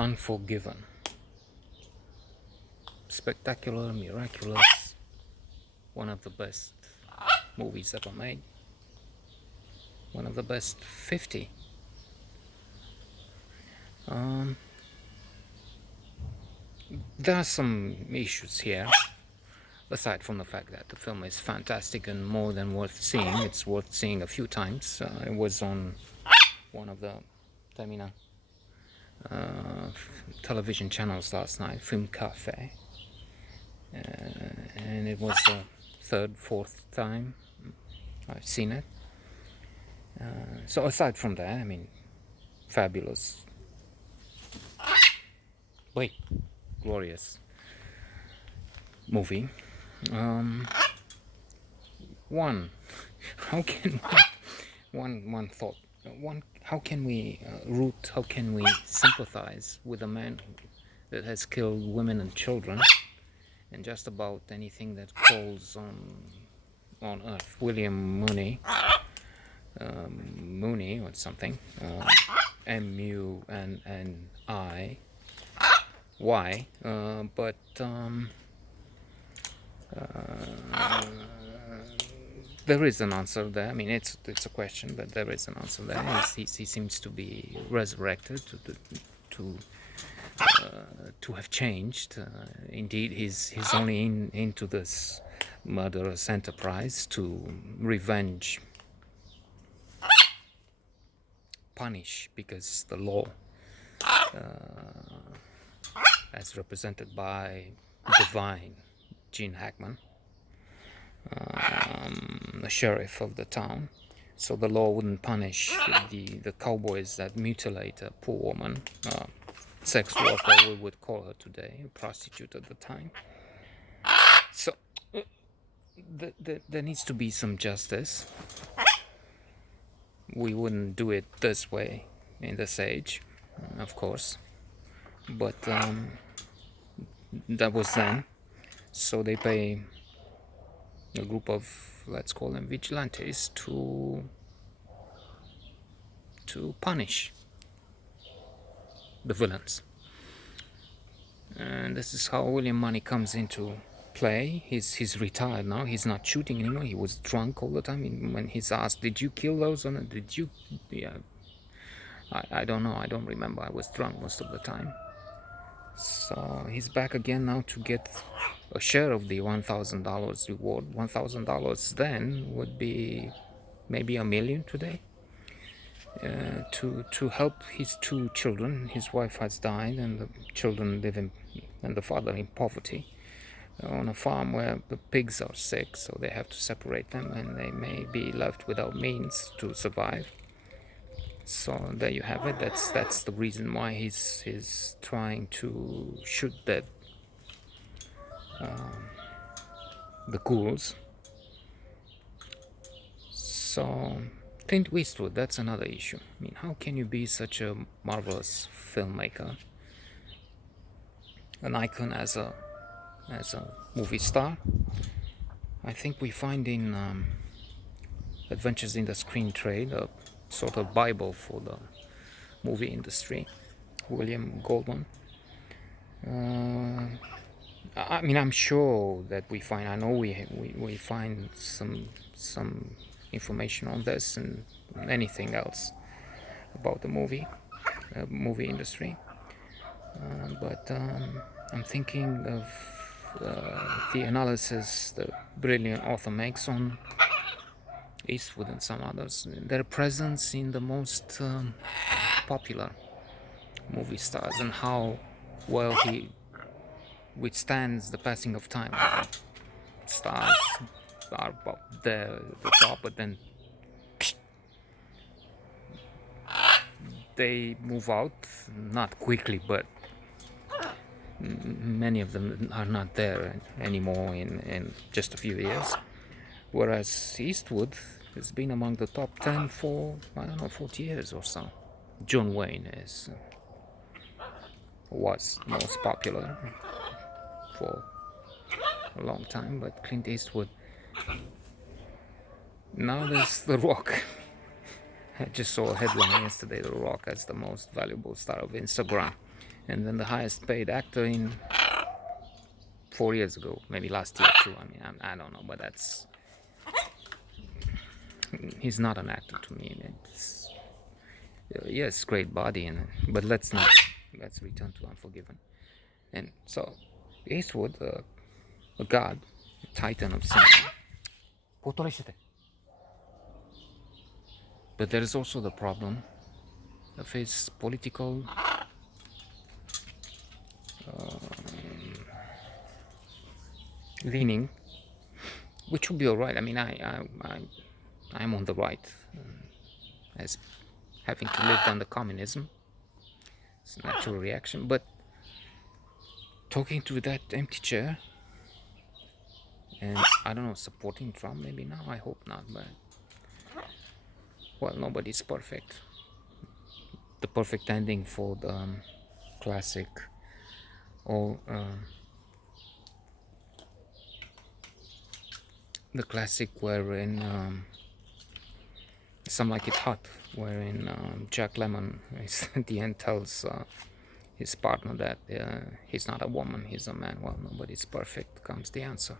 Unforgiven. Spectacular, miraculous, one of the best movies ever made, one of the best 50. There are some issues here, aside from the fact that the film is fantastic and more than worth seeing. It's worth seeing a few times. It was on one of the Termina television channels last night, Film Cafe, and it was the third, fourth time I've seen it. So aside from that, I mean, fabulous, glorious movie. One, how can one thought, how can we how can we sympathize with a man that has killed women and children and just about anything that calls on earth? William Mooney, Mooney or something, M-U-N-N-I-Y, but there is an answer there. I mean, it's a question, but there is an answer there. He seems to be resurrected, to have changed. Indeed, he's only into this murderous enterprise to revenge, punish, because the law, as represented by divine Gene Hackman, the sheriff of the town, so the law wouldn't punish the cowboys that mutilate a poor woman, sex worker we would call her today, a prostitute at the time. So there needs to be some justice. We wouldn't do it this way in this age, of course, but that was then. So they pay a group of, let's call them vigilantes, to punish the villains. And this is how William Money comes into play. He's retired now. He's not shooting anymore. He was drunk all the time. When he's asked, "Did you kill those?" Or did you? Yeah, I don't know. I don't remember. I was drunk most of the time. So he's back again now to get a share of the $1,000 reward. $1,000 then would be maybe $1 million today. To help his two children. His wife has died, and the children live and the father in poverty, on a farm where the pigs are sick, so they have to separate them, and they may be left without means to survive. So there you have it. That's the reason why he's trying to shoot dead the ghouls. So Clint Eastwood, that's another issue. I mean, how can you be such a marvelous filmmaker, an icon as a movie star? I think we find in Adventures in the Screen Trade a sort of Bible for the movie industry, William Goldman. I mean, I'm sure that we find, I know we find some information on this and anything else about the movie industry, but I'm thinking of the analysis the brilliant author makes on Eastwood and some others, their presence in the most popular movie stars, and how well he withstands the passing of time. Stars are up there at the top, but then they move out, not quickly, but many of them are not there anymore in just a few years. Whereas Eastwood has been among the top 10 for, I don't know, 40 years or so. John Wayne was most popular for a long time, but Clint Eastwood, now there's The Rock. I just saw a headline yesterday, The Rock as the most valuable star of Instagram. and then the highest paid actor in 4 years ago, maybe last year too. I mean, I don't know, but that's, he's not an actor to me. It's, yes, great body, but let's return to Unforgiven. And so Eastwood, a god, a titan of cinema. But there is also the problem of his political leaning, which would be alright. I mean, I'm on the right, as having to live under communism. It's a natural reaction. But talking to that empty chair, and I don't know, supporting Trump maybe now. I hope not, but well, nobody's perfect. The perfect ending for the classic, all the classic wherein Some Like It Hot, wherein Jack Lemmon at the end tells his partner that he's not a woman, he's a man. Well, nobody's perfect, comes the answer.